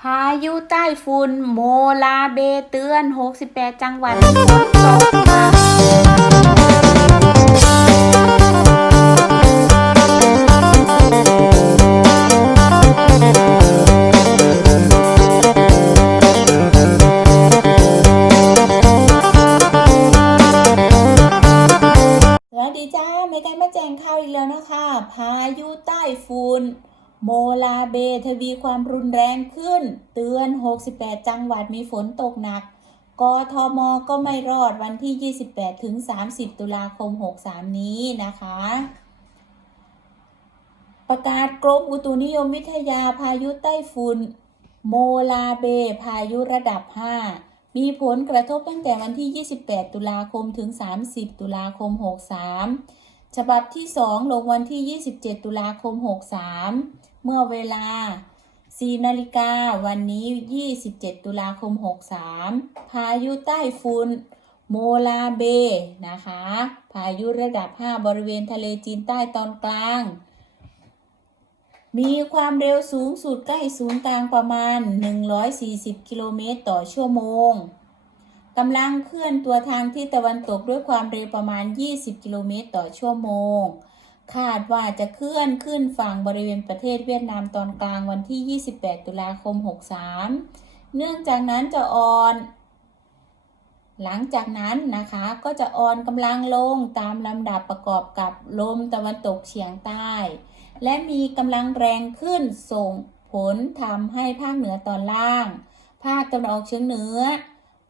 พายุใต้ฝุ่นโมลาเบเตือน 68 จังหวัดฝนตกหนักสวัสดีจ้าเมกันมาแจงข่าวอีกแล้วนะคะ พายุใต้ฝุ่น โมลาเบทวีความรุนแรงขึ้น เตือน 68 จังหวัดมีฝนตกหนัก กทม ก็ไม่รอดวันที่ 28 ถึง 30 ตุลาคม 63 นี้นะคะ ประกาศกรมอุตุนิยมวิทยาพายุไต้ฝุ่นโมลาเบ พายุระดับ 5 มีผลกระทบตั้งแต่วันที่ 28 ตุลาคมถึง 30 ตุลาคม 63 ฉบับที่ 2 ลงวันที่ 27 ตุลาคม 63 เมื่อเวลา 4 นาฬิกาวันนี้ 27 ตุลาคม 63 พายุใต้ฝุ่นโมลาเบนะคะ พายุระดับ 5 บริเวณทะเลจีนใต้ตอนกลาง มีความเร็วสูงสุดใกล้ศูนย์กลางประมาณ 140 กิโลเมตรต่อชั่วโมงกำลังเคลื่อนตัวทางที่ตะวันตกด้วยความเร็วประมาณ 20 กิโลเมตรต่อชั่วโมง คาดว่าจะเคลื่อนขึ้นฝั่งบริเวณประเทศเวียดนามตอนกลางวันที่ 28 ตุลาคม 63 เนื่องจากนั้นจะอ่อน หลังจากนั้นนะคะก็จะอ่อนกำลังลงตามลำดับประกอบกับลมตะวันตกเฉียงใต้ และมีกำลังแรงขึ้นส่งผลทำให้ภาคเหนือตอนล่าง ภาคตะวันออกเฉียงเหนือ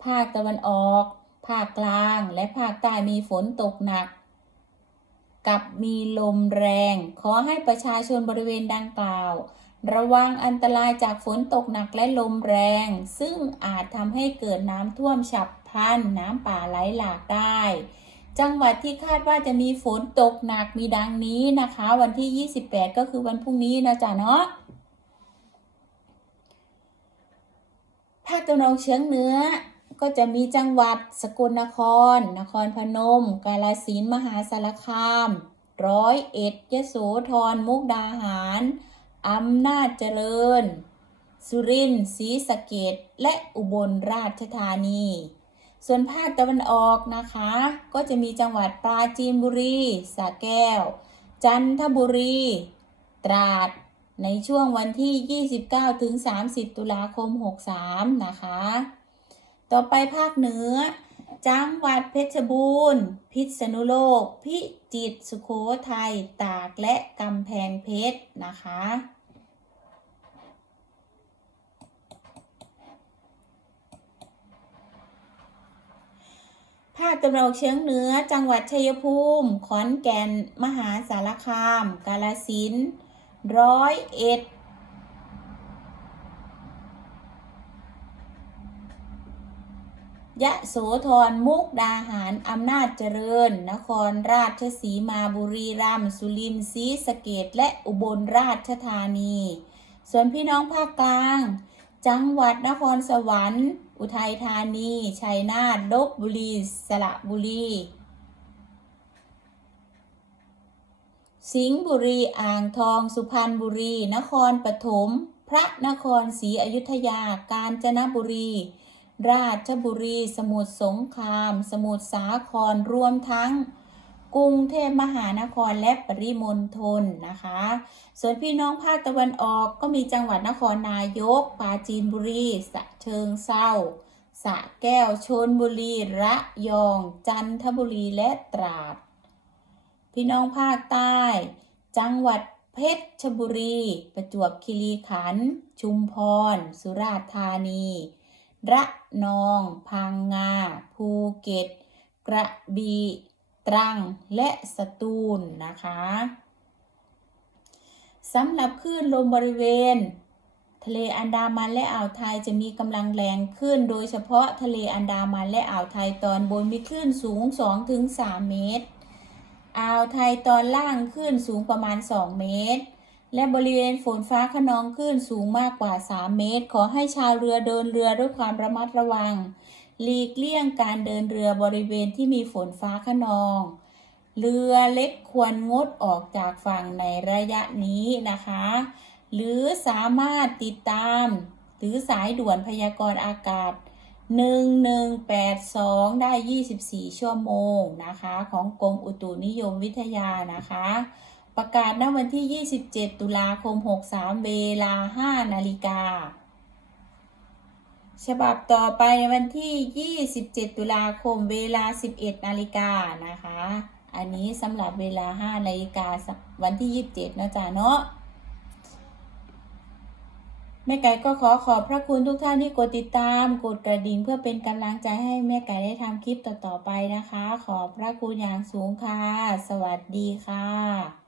ภาคตะวันออก ภาคกลาง และภาคใต้มีฝนตกหนัก กับมีลมแรง ขอให้ประชาชนบริเวณดังกล่าว ระวังอันตรายจากฝนตกหนักและลมแรง ซึ่งอาจทำให้เกิดน้ำท่วมฉับพลัน น้ำป่าไหลหลากได้ จังหวัดที่คาดว่าจะมีฝนตกหนักมีดังนี้นะคะ วันที่ 28 ก็คือวันพรุ่งนี้นะจ๊ะเนาะภาคตะวันออกเฉียงเหนือ ก็จะมีจังหวัดสกลนคร นครพนม กาฬสินธุ์มหาสารคาม ร้อยเอ็ดยโสธรมุกดาหารอำนาจเจริญ สุรินทร์ศรีสะเกดและอุบลราชธานี ส่วนภาคตะวันออกนะคะ ก็จะมีจังหวัดปราจีนบุรีสระแก้ว จันทบุรี ตราด ในช่วงวันที่ 29ถึง30 ตุลาคม 63 นะคะ ต่อไปภาคเหนือ จังหวัดเพชรบูรณ์ พิษณุโลก พิจิตร สุโขทัย ตาก และกำแพงเพชร นะคะ ภาคตะวันออกเฉียงเหนือ จังหวัดชัยภูมิ ขอนแก่น มหาสารคาม กาฬสินธุ์ร้อยเอ็ด ยะโสธรมุกดาหาร อำนาจเจริญ นครราชสีมาบุรีรัมย์สุรินทร์ศรีสะเกดและอุบลราชธานี ส่วนพี่น้องภาคกลาง จังหวัดนครสวรรค์ อุทัยธานีชัยนาทลบบุรีสระบุรี สิงห์บุรีอ่างทอง สุพรรณบุรี นครปฐม พระนครศรีอยุธยา กาญจนบุรี ราชบุรี สมุทรสงคราม สมุทรสาครรวมทั้งกรุงเทพมหานครและปริมณฑลนะคะ ส่วนพี่น้องภาคตะวันออกก็มีจังหวัดนครนายก ปราจีนบุรีสะเชิงเซาสะแก้วชนบุรี ระยอง จันทบุรีและตราด พี่น้องภาคใต้ จังหวัดเพชรบุรี ประจวบคีรีขันธ์ชุมพร สุราษฎร์ธานี ระนอง พังงา ภูเก็ต กระบี่ตรัง และสตูลนะคะสำหรับคลื่นลมบริเวณ ทะเลอันดามันและอ่าวไทยจะมีกำลังแรงขึ้น โดยเฉพาะทะเลอันดามันและอ่าวไทยตอนบนมีคลื่นสูง 2-3 เมตร อ่าวไทยตอนล่างคลื่นสูงประมาณ 2 เมตร และบริเวณฝนฟ้าขนองคลื่นสูงมากกว่า 3 เมตร ขอให้ชาวเรือเดินเรือด้วยความระมัดระวัง หลีกเลี่ยงการเดินเรือบริเวณที่มีฝนฟ้าขนอง เรือเล็กควรงดออกจากฝั่งในระยะนี้นะคะ หรือสามารถติดตามหรือสายด่วนพยากรณ์อากาศ 1182 ได้ 24 ชั่วโมงนะคะ ของกรมอุตุนิยมวิทยานะคะ ประกาศณวันที่ 27 ตุลาคม 63 เวลา 5 นาฬิกา ฉบับต่อไปในวันที่ 27 ตุลาคมเวลา 11 นาฬิกานะคะ อันนี้สำหรับเวลา 5 นาฬิกาวันที่ 27นะจ๊ะเนาะแม่ไก่ก็ขอขอบพระคุณทุกท่านที่กดติดตาม กดกระดิ่งเพื่อเป็นกำลังใจให้แม่ไก่ได้ทำคลิปต่อๆไปนะคะ ขอบพระคุณอย่างสูงค่ะ สวัสดีค่ะ